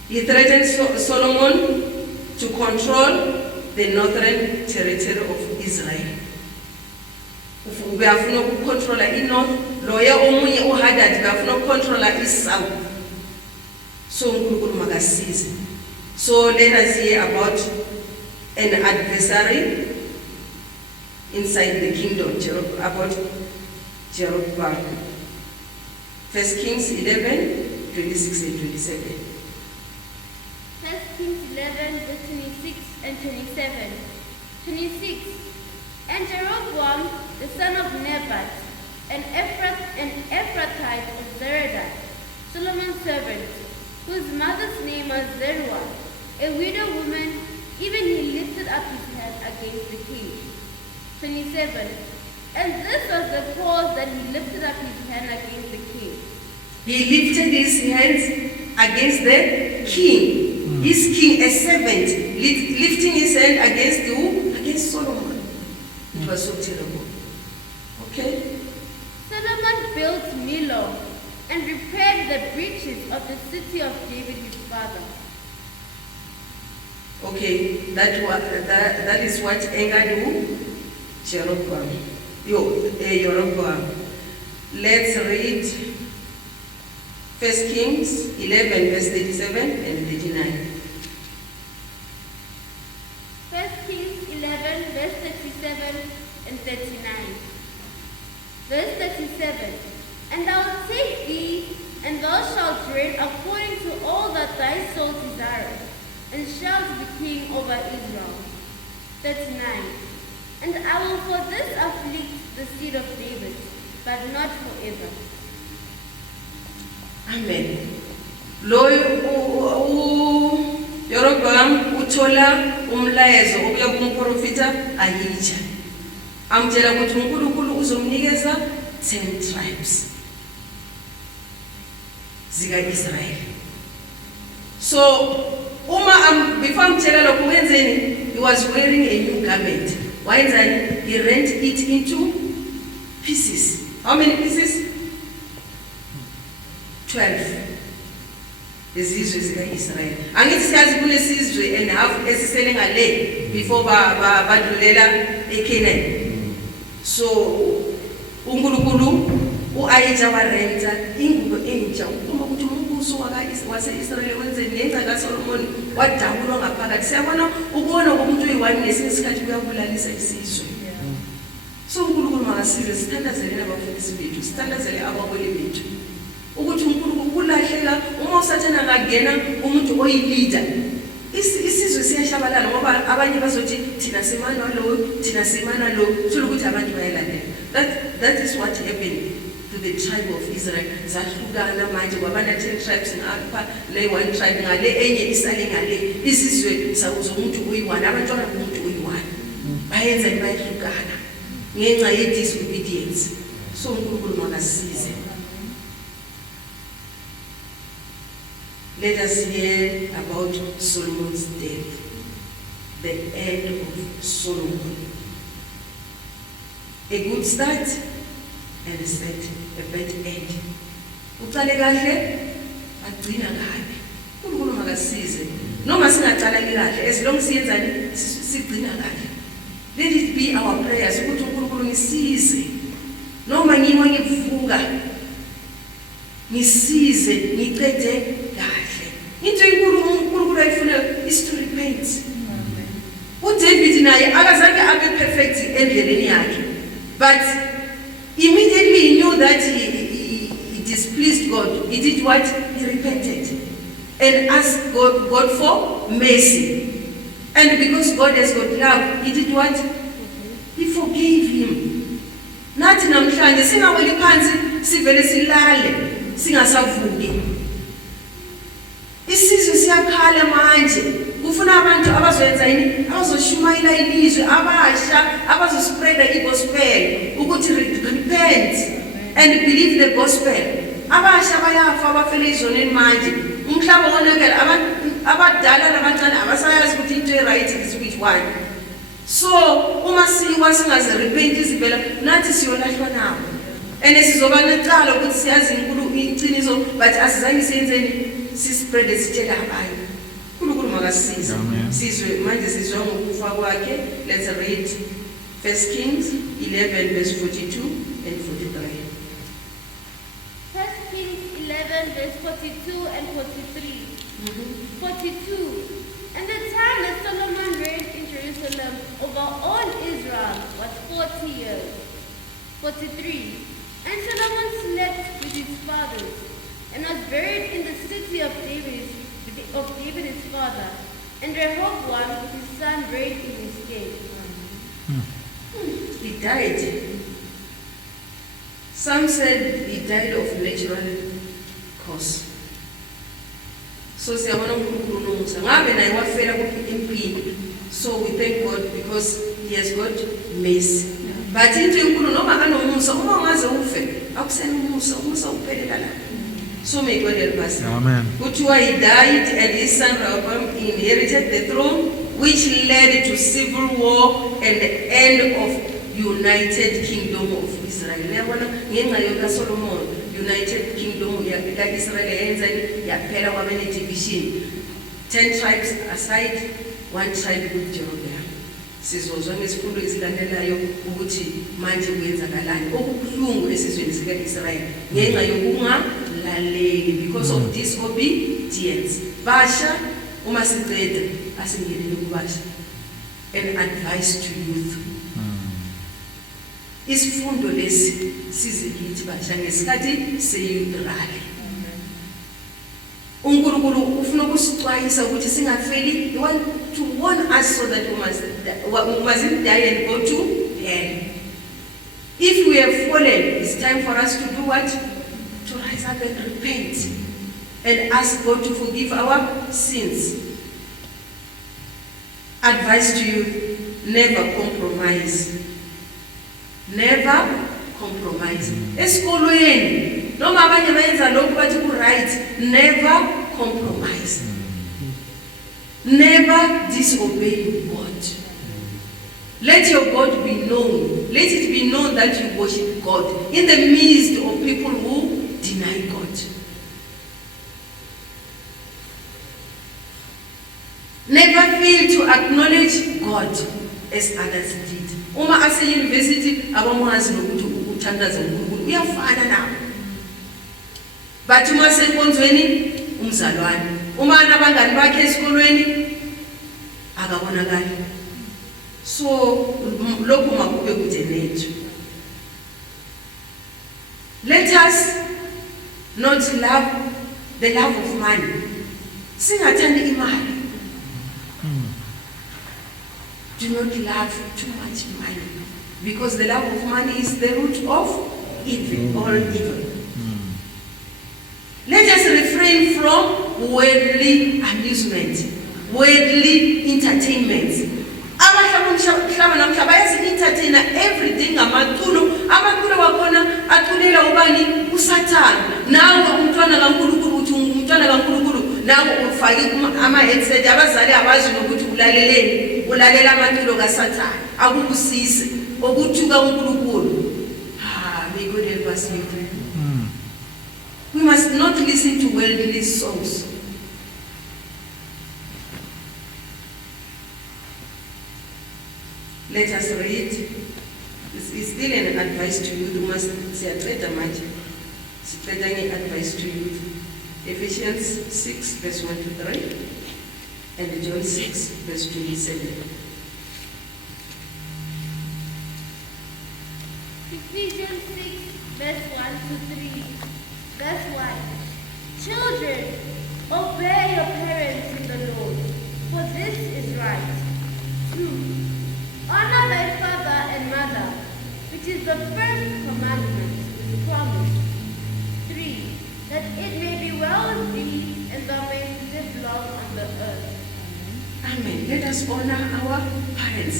He threatened Solomon to control the northern territory of Israel. Uyafuna ukucontrola inorth, loye omunye uHadad uyafuna ukucontrola isouth. So uNkulunkulu makasize. So let us hear about an adversary inside the kingdom, about Jeroboam. 1 Kings 11, 26 and 27. 1 Kings 11, verse 26 and 27. 26. And Jeroboam, the son of Nebat, an Ephrathite of Zeredah, Solomon's servant, whose mother's name was Zeruah, a widow woman. Even he lifted up his hand against the king. 27. And this was the cause that he lifted up his hand against the king. He lifted his hands against the king. His king, a servant, lifting his hand against who? Against Solomon. It was so terrible. Okay? Solomon built Millo and repaired the breaches of the city of David his father. Okay, that is what angered who? Jeroboam. Jeroboam. Let's read 1 Kings 11 verse 37 and 39. 1 Kings 11 verse 37 and 39. Verse 37. And I will take thee, and thou shalt reign according to all that thy soul desireth, and shalt be king over Israel. 39. And I will for this afflict the seed of David, but not forever. Amen. Loyo Jeroboam uthola umlayezo obuya kumprofita Ahijah. Amtshela ukuthi uNkulunkulu uzomnikeza 10 tribes zika Israel. So before amtshela lokho wenzeni, he was wearing a new garment. Wayenzani? He rent it into pieces. How many pieces? 12. Izizwe zika Israel. Angithi siyazi kulesizwe and half esisele ngale before badlulela eCanaan. So uNkulunkulu uAhijah warenta ingubo entsha uma ukuthi umbuso wase-Israel wenzeni ngenxa kaSolomon wadabulwa ngaphakathi. Siyabona ukubona komuntu oyi-1 ngesinye isikhathi kuyabulalisa isizwe. So uNkulunkulu makasize sithandazele nabafundisi bethu, sithandazele abaholi bethu ukuthi uNkulunkulu kulahleka uma usathana ngagena umuntu oyi-leader. Isizwe siyashabalala ngoba abanye bazothi thina simana lo, thina simana lo, sho ukuthi abantu bayalandela. That is what happened to the tribe of Israel. Zahlukana manje kwabana 10 tribes ngapha, le 1 tribe ngale, enye isale ngale. Isizwe sakuzo umuntu oyi-1, abantwana bomuntu oyi-1. Bayenza bayahlukana ngenxa ye-disobedience. So uNkulunkulu makasize. Let us hear about Solomon's death, the end of Solomon. A good start and a bad end. Uqale kahle, agcina kahle. uNkulunkulu makasize. Noma singaqala kahle, as long siyenzani sigcina kahle. Let it be our prayers ukuthi uNkulunkulu ngisize. Noma ngivuka ngisize ngiqede kahle. Into enkulu uNkulunkulu ayifuna is to repent. uDavid naye akazange abe perfect endleleni yakhe, but immediately he knew that he displeased God. He did what? He repented and asked God for mercy. And because God has got love, he did what? He forgave him. Nathi namhlanje singaweli phansi sivele silale singasavuki. Isizwe siyakhala manje. Kufuna abantu abazoyenza yini? Abazoshumayela ilizwe, abasha, abazospreada igospel ukuthi repent and believe the gospel. Abasha bayafa abafele izoneni manje. Umhlaba wonakala, abantu abadala nabancane abasayazi ukuthi into right is which one. So uma singaze repent izivela nathi siyolahlwa nawo. And sizoba necala ukuthi siyazi inkulu iqiniso, but asizange siyenzeni sispread sitshela abantu. uNkulunkulu makasize. Sizwe manje sizwe ngokufa kwakhe. Let's read 1 Kings 11 verse 42 and 43. 1 Kings 11 verse 42 and 43. 42. And the time that Solomon reigned in Jerusalem over all Israel was 40 years. 43. And Solomon slept with his fathers and was buried in the city of David his father, and Rehoboam his son reigned in his stead. He died Some said he died of natural cause. So siyabona uNkulunkulu nomusa ngabe naye wafela kuphi empini. So we thank God because he has got mercy. But into inkulu noma kanomusa uma ungaze ufe akusena umusa uphelela la. So may God help us. Amen. Kuthiwa he died and his son Rehoboam inherited the throne, which led to civil war and the end of United Kingdom of Israel. Yabona ngenxa yoka Solomon United Kingdom ya Israel yenza yaphela kwabene division. 10 tribes aside, 1 tribe with Jeroboam. Sizozwa ngesifundo esilandelayo ukuthi manje kuyenzakalani okubuhlungu esizweni sika Israel ngenxa yokungalaleli because of disobedience. Basha uma siceda asingenele kubasha. An advice to youth. Isifundo lesi sizikithi basha ngesikhathi se-youth rally. uNkulunkulu ufuna ukusixwayisa ukuthi singafeli. He want to warn us so that we mustn't die and go to hell. If we have fallen, it's time for us to do what? To rise up and repent and ask God to forgive our sins. Advice to you, never compromise. Never compromise. Esikolweni noma abanye bayenza lokhu bathi ku right, never compromise. Never disobey God. Let your God be known. Let it be known that you worship God in the midst of people who deny God. Never fail to acknowledge God as others did. Uma ase university abamazi nokuthi ukuthandaza uNkulunkulu uyafana nawo. But uma senkonzweni umzalwane, uma nabangani bakhe esikolweni akabonakali. So lokhu makube kude nethu. Let us not love the love of money. Singathandi imali. Do not love too much money, because the love of money is the root of evil, all evil. Let us refrain from worldly amusement, worldly entertainment. Abahlaba namhlaba entertain everything ngamaculo. Amaculo wakhona aculela ubani uSathane. Nawe umntwana kaNkulunkulu uthi umntwana kaNkulunkulu nawe ufake ama headset abazali abazi nokuthi ulaleleni. Ulalela amaculo kaSathane akubusise ukuthi kaNkulunkulu. May God help us. We must not listen to worldly songs. Let us read. This is still an advice to you. You must say advice to you. Ephesians 6 verse 1 to 3 and John 6 verse 27. Ephesians 6 verse 1 to 3. Verse 1. Children, obey your parents in the Lord, for this is right. 2. Honor thy father and mother, which is the first commandment with promise. 3. That it may be well with thee, and thou mayest live long on the earth. Amen. Let us honor our parents.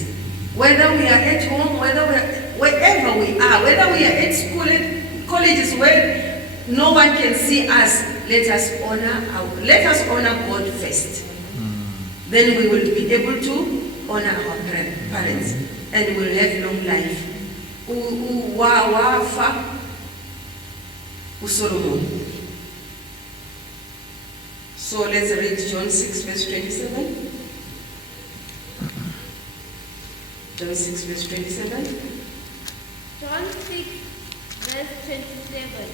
Whether we are at home, wherever we are, whether we are at school, at colleges, where no one can see us, let us honor God first. Then we will be able to honor our parents, and we'll have long life. Wafa Solomon. So let's read John 6 verse 27. John 6 verse 27. John 6 verse 27.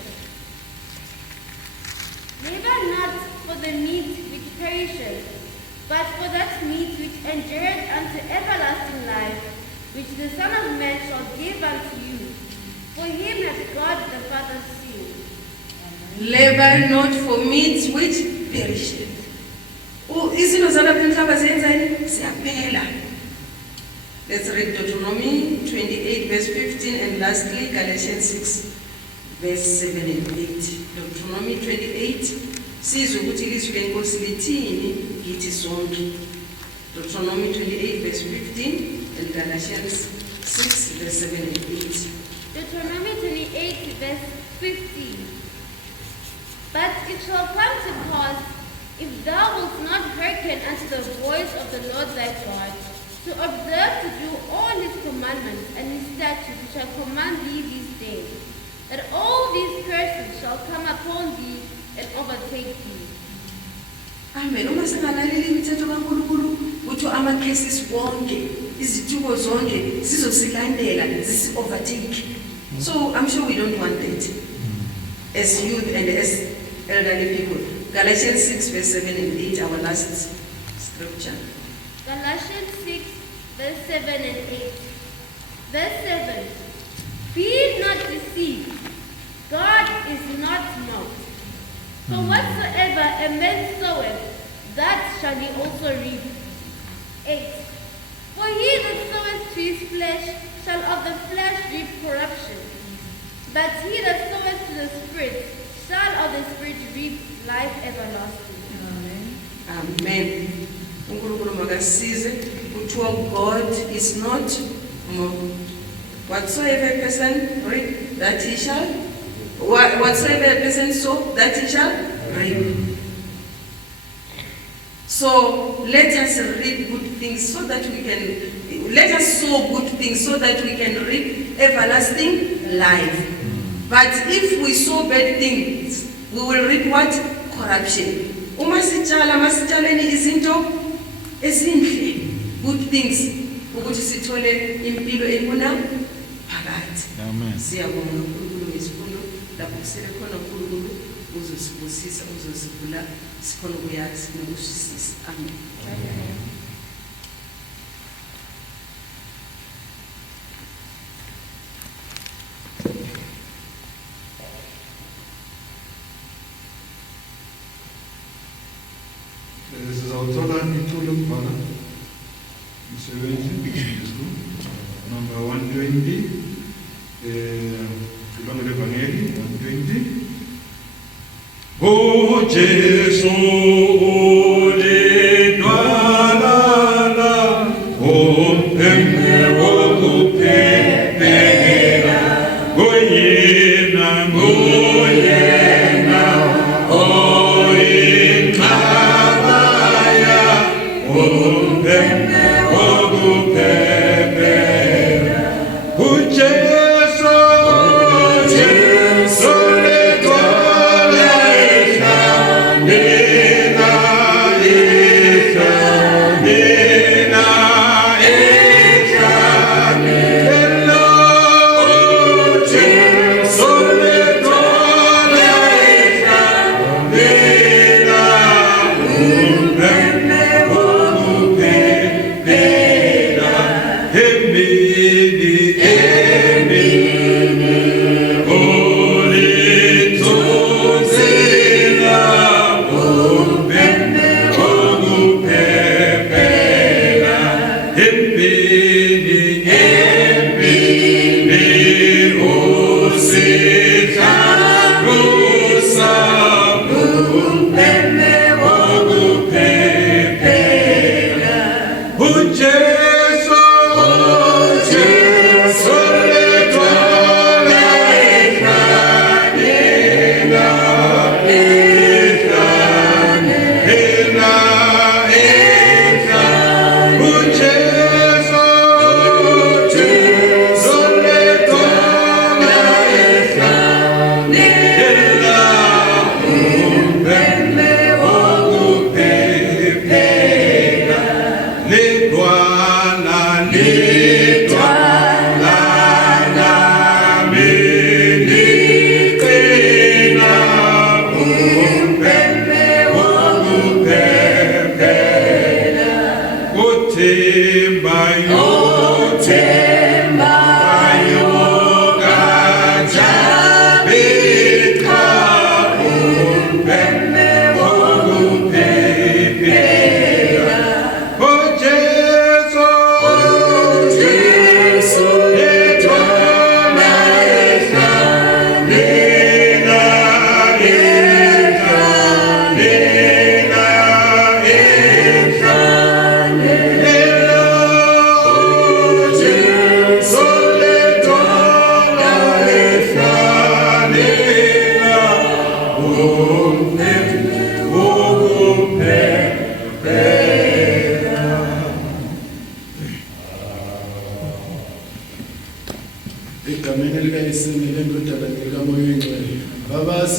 Labor not for the meat which perisheth, but for that meat which endureth unto everlasting life, which the Son of Man shall give unto you. For him hath God the Father sealed. Labor not for meat which perisheth. Izinto zalapha emhlaba ziyenzani? Siyaphela. Let's read Deuteronomy 28 verse 15 and lastly Galatians 6 verse 7 and 8. Deuteronomy 28, sizwe ukuthi ilizwi lenkosi lithini kithi sonke. Deuteronomy 28 verse 15 and Galatians 6 verse 7 and 8. Deuteronomy 28, verse 15. But it shall come to pass, if thou wilt not hearken unto the voice of the Lord thy God, to observe to do all his commandments and his statutes which I command thee this day, that all these curses shall come upon thee and overtake thee. Amen. Uma singalaleli imithetho kaNkulunkulu ukuthi ama-cases wonke, izithuko zonke zizosilandela, zisi-overtake. So I'm sure we don't want that as youth and as elderly people. Galatians 6 verse 7 and 8, our last scripture. Galatians 6, verse 7 and 8. Verse 7. Be not deceived, God is not mocked. For whatsoever a man soweth, that shall he also reap. 8. For he that soweth to his flesh shall of the flesh reap corruption, but he that soweth to the Spirit shall of the Spirit reap life everlasting. Amen. uNkulunkulu makasize kuthiwa God is not mocked. Whatsoever a person reap, that he shall, whatsoever a person sow, that he shall reap. So let us reap good things so that we can, let us sow good things so that we can reap everlasting life. But if we sow bad things, we will reap what? Corruption. Uma sitshala masitshaleni izinto ezinhle, good things, ukuthi sithole impilo ekuna phakathi. Amen. Siyabonga uNkulunkulu ngesifundo lapho kusele khona uNkulunkulu uzosibusisa, uzosivula sikhona ukuyazi nokushisisa. Amen. Sizawuthola ithulo mbala msebenzi number 120 kulonga levangeli 120 O Jesu uledwalala umpembe wokuphephela ngoyena Yeah.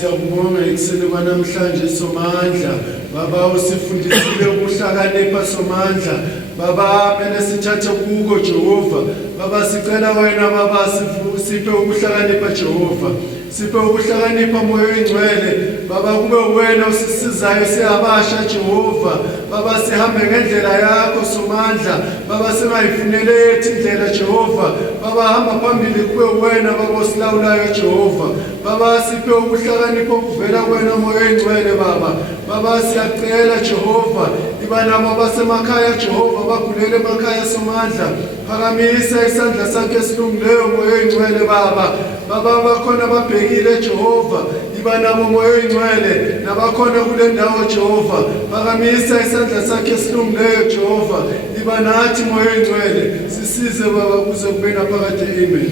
siyakubonga ekuseni kwanamhlanje Somandla. Baba usifundisile ukuhlakanipha Somandla. Baba mele sithathe kuko Jehova. Baba sicela wena baba siphe ukuhlakanipha Jehova. Siphe ukuhlakanipha moyo oyingcwele. Baba kube wena usisizayo siyabasha Jehova. Baba sihambe ngendlela yakho Somandla. Baba singayifunele yethu indlela Jehova. Baba hamba phambili kube wena baba osilawulayo Jehova. Baba siphe ukuhlakanipha okuvela kuwena moyo oyingcwele baba. Baba siyacela Jehova. Ibana baba semakhaya Jehova bagulele emakhaya Somandla. Phakamisa isandla sakhe esilungileyo moyo oyingcwele baba. Baba bakhona babhekile Jehova. Ibana moyo oyingcwele nabakhona kule ndawo Jehova. Phakamisa isandla sakhe esilungileyo Jehova. Ibana nathi moyo oyingcwele sisize baba kuze kube naphakade. Amen.